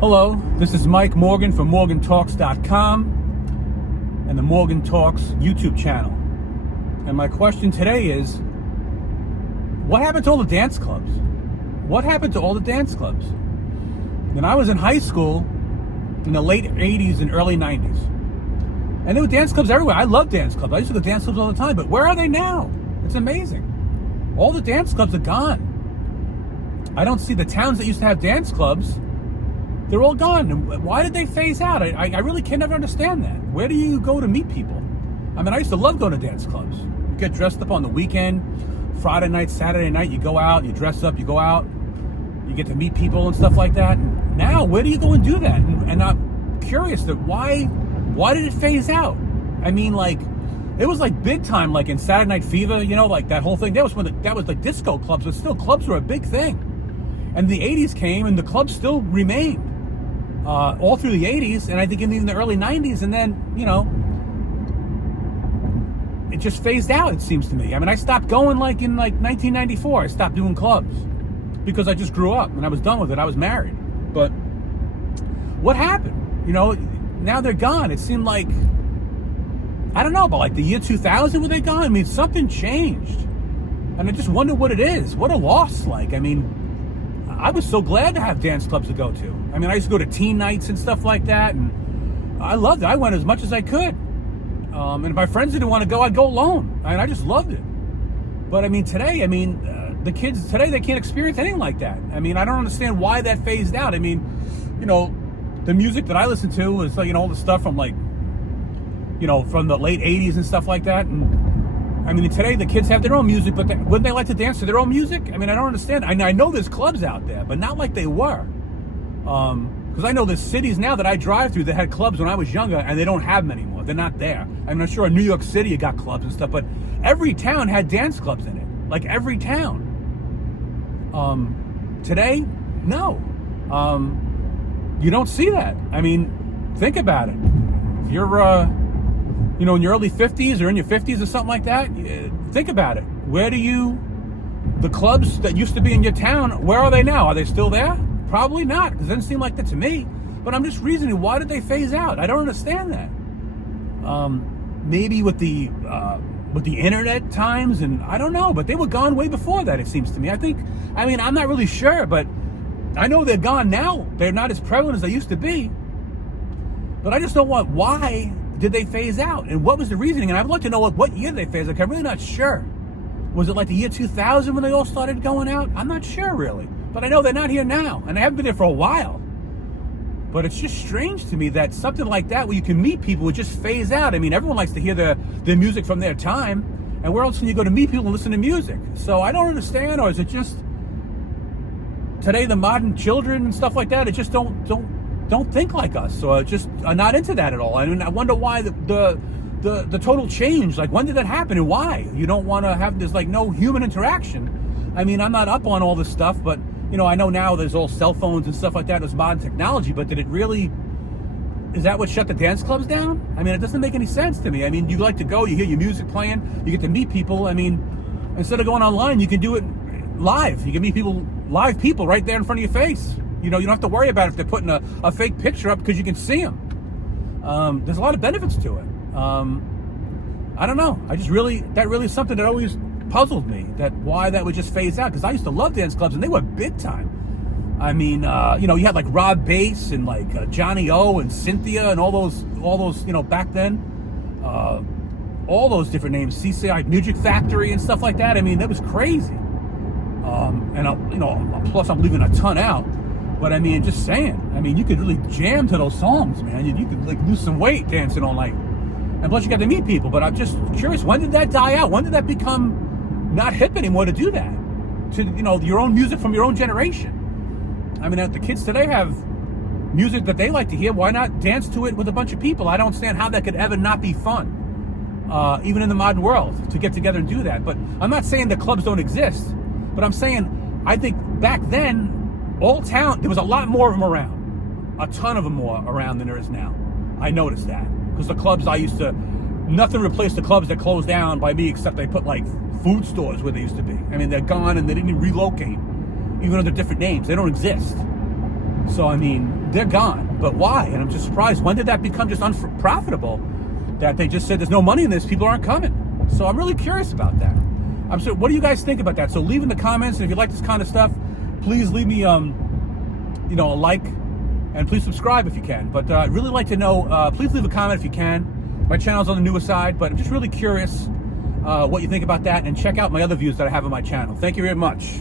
Hello, this is Mike Morgan from MorganTalks.com and the Morgan Talks YouTube channel. And my question today is, what happened to all the dance clubs? What happened to all the dance clubs? When I was in high school in the late 80s and early 90s, and there were dance clubs everywhere. I love dance clubs. I used to go to dance clubs all the time, but where are they now? It's amazing. All the dance clubs are gone. I don't see the towns that used to have dance clubs. They're all gone. And why did they phase out? I really can never understand that. Where do you go to meet people? I mean, I used to love going to dance clubs. You get dressed up on the weekend, Friday night, Saturday night, you go out, you dress up, you go out, you get to meet people and stuff like that. And now, where do you go and do that? And I'm curious that why did it phase out? I mean, like, it was like big time, like in Saturday Night Fever, you know, like that whole thing. That was like disco clubs, but still clubs were a big thing. And the 80s came and the clubs still remained. All through the 80s, and I think even the early 90s, and then, you know, it just phased out, it seems to me. I mean, I stopped going like in 1994. I stopped doing clubs because I just grew up and I was done with it. I was married. But what happened? You know, now they're gone. It seemed like, I don't know, about like the year 2000, were they gone? I mean, something changed. And I just wonder what it is. What a loss. Like, I mean, I was so glad to have dance clubs to go to. I mean, I used to go to teen nights and stuff like that, and I loved it. I went as much as I could. And if my friends didn't want to go, I'd go alone. I just loved it. But I mean, today, the kids today, they can't experience anything like that. I mean, I don't understand why that phased out. I mean, you know, the music that I listen to is like, you know, all the stuff from like, you know, from the late 80s and stuff like that. And I mean, today the kids have their own music, but wouldn't they like to dance to their own music? I mean, I don't understand. I know there's clubs out there, but not like they were. Because I know there's cities now that I drive through that had clubs when I was younger, and they don't have them anymore. They're not there. I'm not sure in New York City you got clubs and stuff, but every town had dance clubs in it. Like every town. Today, no. You don't see that. I mean, think about it. If you're, you know, in your early 50s or in your 50s or something like that, think about it. The clubs that used to be in your town, where are they now? Are they still there? Probably not, because it doesn't seem like that to me. But I'm just reasoning, why did they phase out? I don't understand that. Maybe with the internet times, and I don't know, but they were gone way before that, it seems to me. I'm not really sure, but I know they're gone now. They're not as prevalent as they used to be. But I just don't want, why did they phase out? And what was the reasoning? And I'd like to know what year they phased out. I'm really not sure. Was it like the year 2000 when they all started going out? I'm not sure, really. But I know they're not here now, and they haven't been there for a while. But it's just strange to me that something like that, where you can meet people, would just phase out. I mean, everyone likes to hear their music from their time, and where else can you go to meet people and listen to music? So I don't understand, or is it just today the modern children and stuff like that, it just don't think like us, or just are not into that at all. I mean, I wonder why the total change. Like, when did that happen and why? You don't want to have, there's like no human interaction. I mean, I'm not up on all this stuff, but you know, I know now there's all cell phones and stuff like that. There's modern technology, but is that what shut the dance clubs down? I mean, it doesn't make any sense to me. I mean, you like to go, you hear your music playing, you get to meet people. I mean, instead of going online, you can do it live. You can meet live people right there in front of your face. You know, you don't have to worry about if they're putting a fake picture up, because you can see them. There's a lot of benefits to it. I don't know. That really is something that always puzzled me, that why that would just phase out, because I used to love dance clubs and they were big time. I mean, you know, you had like Rob Bass and like Johnny O and Cynthia and all those, you know, back then, all those different names, CCI Music Factory and stuff like that. I mean, that was crazy. And you know, plus I'm leaving a ton out, but I mean, just saying, I mean, you could really jam to those songs, man. You could like lose some weight dancing all night, and plus you got to meet people. But I'm just curious, when did that die out? When did that become not hip anymore to do that, to, you know, your own music from your own generation? I mean, the kids today have music that they like to hear. Why not dance to it with a bunch of people? I don't understand how that could ever not be fun, even in the modern world, to get together and do that. But I'm not saying that clubs don't exist, but I'm saying, I think back then, there was a lot more of them around, a ton of them more around than there is now. I noticed that, because the clubs nothing replaced the clubs that closed down by me, except they put like food stores where they used to be. I mean, they're gone, and they didn't even relocate, even under different names. They don't exist. So So, I mean, they're gone. But why? And I'm just surprised. When did that become just unprofitable? That they just said there's no money in this, people aren't coming. So I'm really curious about that. What do you guys think about that? So leave in the comments, and if you like this kind of stuff, please leave me, a like, and please subscribe if you can. But I'd really like to know, please leave a comment if you can. My channel's on the newer side, but I'm just really curious what you think about that, and check out my other views that I have on my channel. Thank you very much.